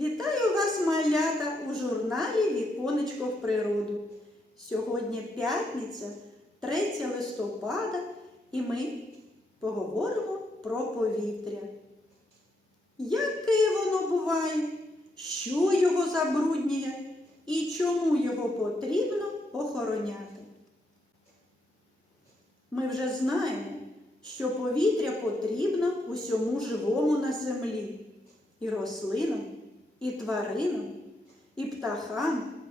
Вітаю вас, малята, у журналі Віконечко в природу. Сьогодні п'ятниця, 3 листопада, і ми поговоримо про повітря. Яке воно буває, що його забруднює і чому його потрібно охороняти? Ми вже знаємо, що повітря потрібно усьому живому на землі і рослинам, і тваринам, і птахам,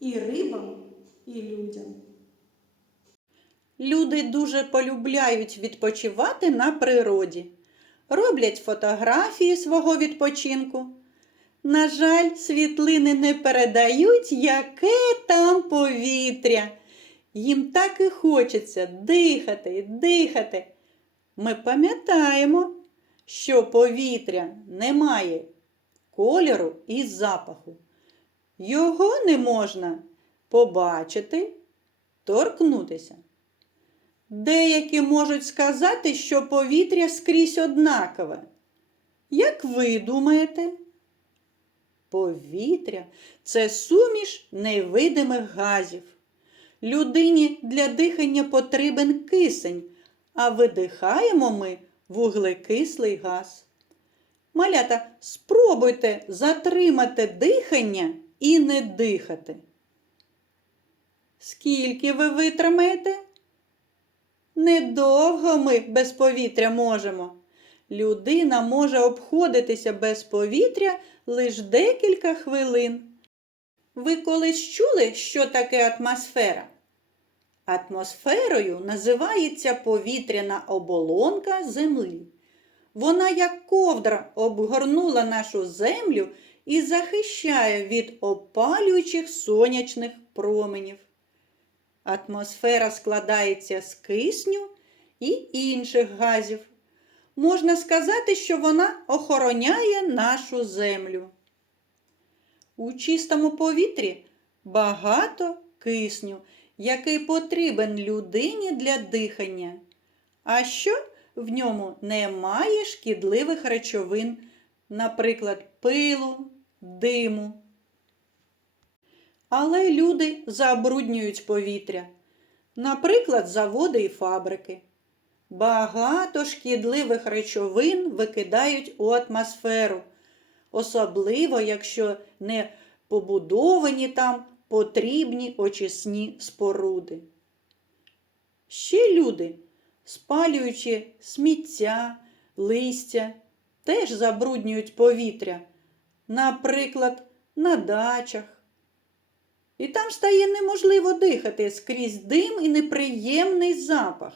і рибам, і людям. Люди дуже полюбляють відпочивати на природі, роблять фотографії свого відпочинку. На жаль, світлини не передають, яке там повітря. Їм так і хочеться дихати, дихати. Ми пам'ятаємо, що повітря не має кольору і запаху. Його не можна побачити, торкнутися. Деякі можуть сказати, що повітря скрізь однакове. Як ви думаєте? Повітря це суміш невидимих газів. Людині для дихання потрібен кисень, а видихаємо ми вуглекислий газ. Малята, спробуйте затримати дихання і не дихати. Скільки ви витримаєте? Недовго ми без повітря можемо. Людина може обходитися без повітря лише декілька хвилин. Ви колись чули, що таке атмосфера? Атмосферою називається повітряна оболонка Землі. Вона, як ковдра, обгорнула нашу землю і захищає від опалюючих сонячних променів. Атмосфера складається з кисню і інших газів. Можна сказати, що вона охороняє нашу землю. У чистому повітрі багато кисню, який потрібен людині для дихання. А що в ньому немає шкідливих речовин, наприклад, пилу, диму. Але люди забруднюють повітря, наприклад, заводи і фабрики. Багато шкідливих речовин викидають у атмосферу, особливо, якщо не побудовані там потрібні очисні споруди. Ще люди, спалюючи сміття, листя, теж забруднюють повітря, наприклад, на дачах. І там стає неможливо дихати скрізь дим і неприємний запах.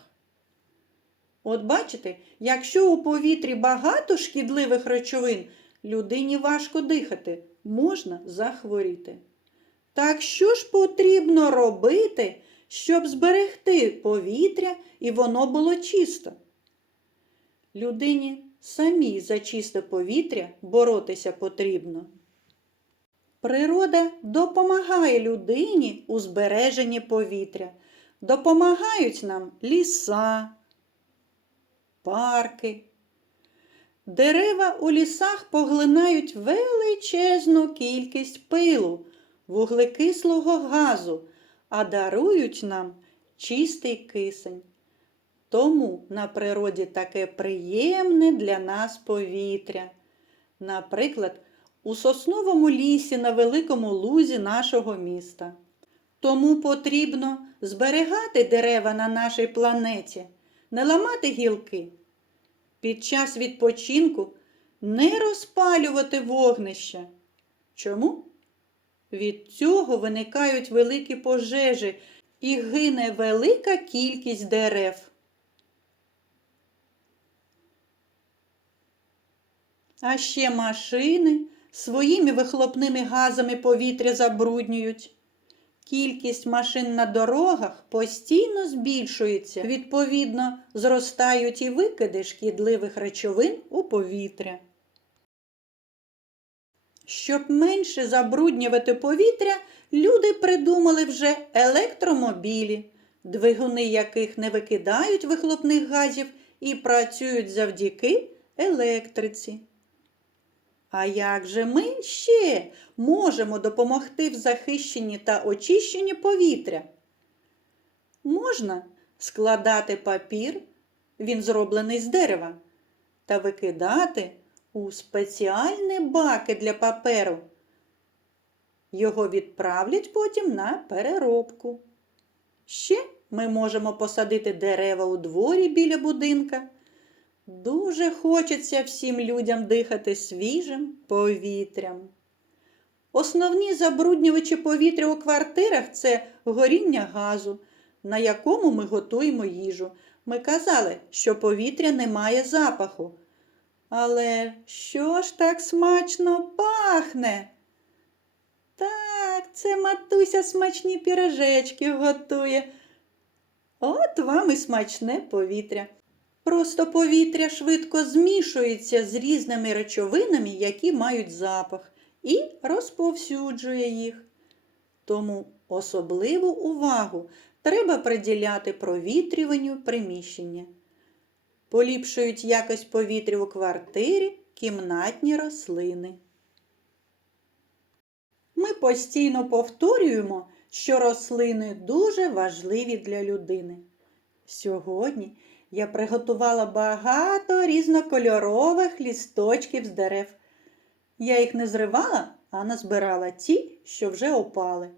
От бачите, якщо у повітрі багато шкідливих речовин, людині важко дихати, можна захворіти. Так що ж потрібно робити, щоб зберегти повітря і воно було чисто? Людині самій за чисте повітря боротися потрібно. Природа допомагає людині у збереженні повітря. Допомагають нам ліса, парки. Дерева у лісах поглинають величезну кількість пилу, вуглекислого газу, а дарують нам чистий кисень. Тому на природі таке приємне для нас повітря. Наприклад, у сосновому лісі на великому лузі нашого міста. Тому потрібно зберігати дерева на нашій планеті, не ламати гілки. Під час відпочинку не розпалювати вогнища. Чому? Від цього виникають великі пожежі і гине велика кількість дерев. А ще машини своїми вихлопними газами повітря забруднюють. Кількість машин на дорогах постійно збільшується, відповідно, зростають і викиди шкідливих речовин у повітря. Щоб менше забруднювати повітря, люди придумали вже електромобілі, двигуни яких не викидають вихлопних газів і працюють завдяки електриці. А як же ми ще можемо допомогти в захищенні та очищенні повітря? Можна складати папір, він зроблений з дерева, та викидати у спеціальні баки для паперу. Його відправлять потім на переробку. Ще ми можемо посадити дерева у дворі біля будинка. Дуже хочеться всім людям дихати свіжим повітрям. Основні забруднювачі повітря у квартирах це горіння газу, на якому ми готуємо їжу. Ми казали, що повітря не має запаху. Але що ж так смачно пахне? Так, це матуся смачні пірожечки готує. От вам і смачне повітря. Просто повітря швидко змішується з різними речовинами, які мають запах, і розповсюджує їх. Тому особливу увагу треба приділяти провітрюванню приміщення. Поліпшують якість повітря у квартирі кімнатні рослини. Ми постійно повторюємо, що рослини дуже важливі для людини. Сьогодні я приготувала багато різнокольорових лісточків з дерев. Я їх не зривала, а назбирала ті, що вже опали.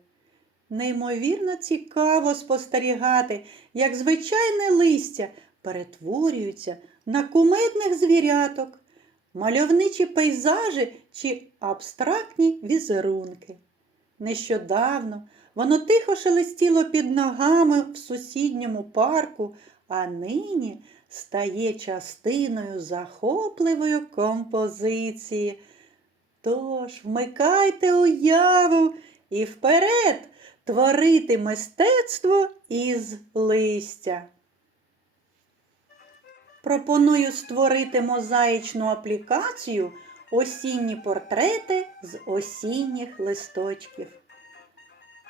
Неймовірно цікаво спостерігати, як звичайне листя перетворюється на кумедних звіряток, мальовничі пейзажі чи абстрактні візерунки. Нещодавно воно тихо шелестіло під ногами в сусідньому парку, а нині стає частиною захопливої композиції. Тож вмикайте уяву і вперед творити мистецтво із листя. Пропоную створити мозаїчну аплікацію Осінні портрети з осінніх листочків.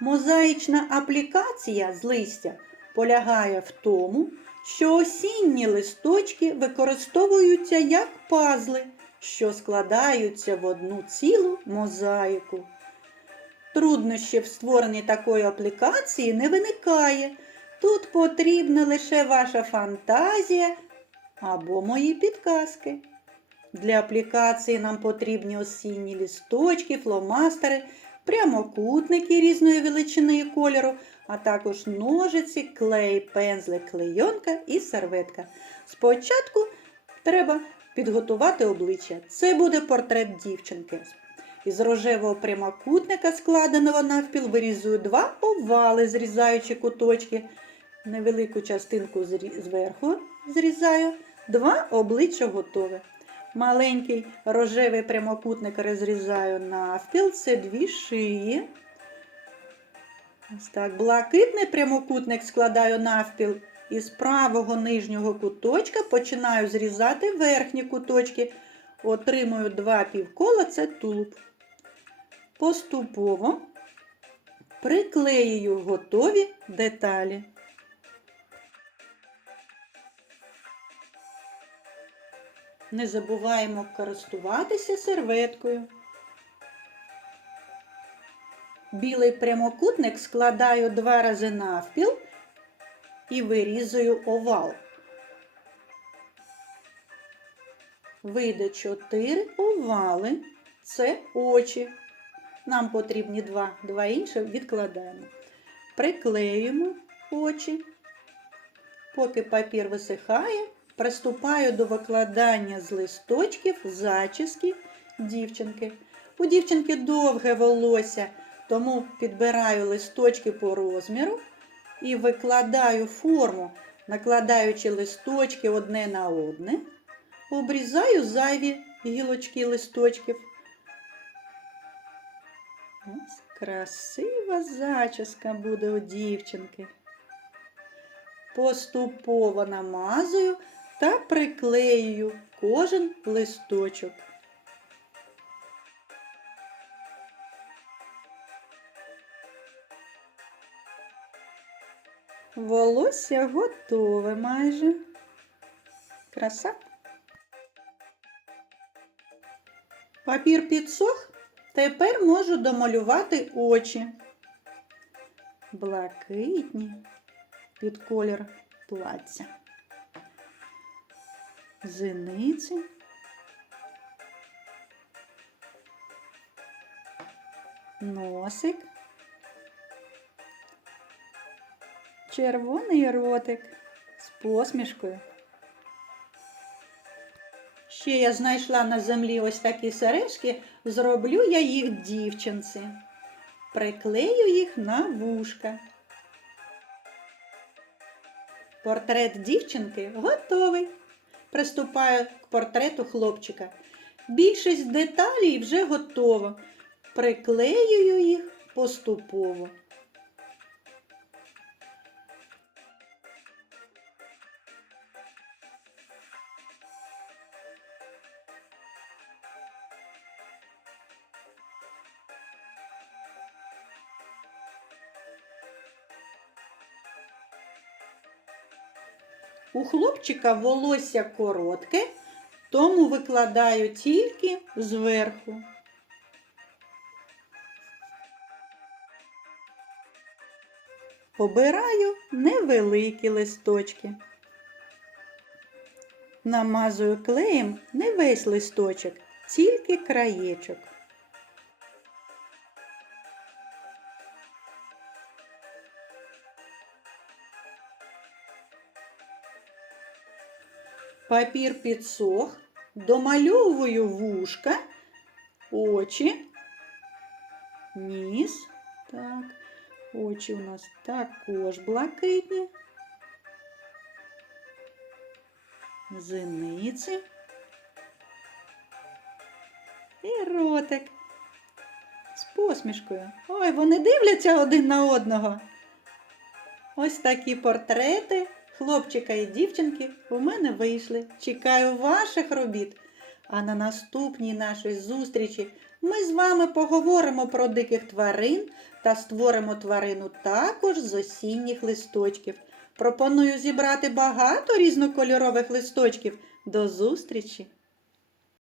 Мозаїчна аплікація з листя полягає в тому, що осінні листочки використовуються як пазли, що складаються в одну цілу мозаїку. Труднощів в створенні такої аплікації не виникає. Тут потрібна лише ваша фантазія або мої підказки. Для аплікації нам потрібні осінні лісточки, фломастери, прямокутники різної величини і кольору, а також ножиці, клей, пензлик, клейонка і серветка. Спочатку треба підготувати обличчя. Це буде портрет дівчинки. Із рожевого прямокутника, складеного навпіл, вирізую два овали, зрізаючи куточки. Невелику частинку зверху зрізаю, два обличчя готове. Маленький рожевий прямокутник розрізаю навпіл, це дві шиї. Ось так, блакитний прямокутник складаю навпіл і з правого нижнього куточка починаю зрізати верхні куточки. Отримую два півкола, це тулуб. Поступово приклеюю готові деталі. Не забуваємо користуватися серветкою. Білий прямокутник складаю два рази навпіл і вирізую овал. Вийде чотири овали. Це очі. Нам потрібні два, два інші відкладаємо. Приклеюємо очі. Поки папір висихає, приступаю до викладання з листочків зачіски дівчинки. У дівчинки довге волосся, тому підбираю листочки по розміру і викладаю форму, накладаючи листочки одне на одне, обрізаю зайві гілочки листочків. Ось красива зачіска буде у дівчинки. Поступово намазую та приклеюю кожен листочок. Волосся готове майже. Краса. Папір підсох, тепер можу домалювати очі. Блакитні під колір плаття. Зениці. Носик. Червоний ротик з посмішкою. Ще я знайшла на землі ось такі сережки, зроблю я їх дівчинці. Приклею їх на вушка. Портрет дівчинки готовий. Приступаю к портрету хлопчика. Більшість деталей вже готова. Приклеюю їх поступово. У хлопчика волосся коротке, тому викладаю тільки зверху. Обираю невеликі листочки. Намазую клеєм не весь листочок, тільки краєчок. Папір підсох, домальовую вушка, очі, ніс. Так, очі у нас також блакитні. Зениці. І ротик з посмішкою. Ой, вони дивляться один на одного. Ось такі портрети хлопчика і дівчинки у мене вийшли. Чекаю ваших робіт. А на наступній нашій зустрічі ми з вами поговоримо про диких тварин та створимо тварину також з осінніх листочків. Пропоную зібрати багато різнокольорових листочків. До зустрічі!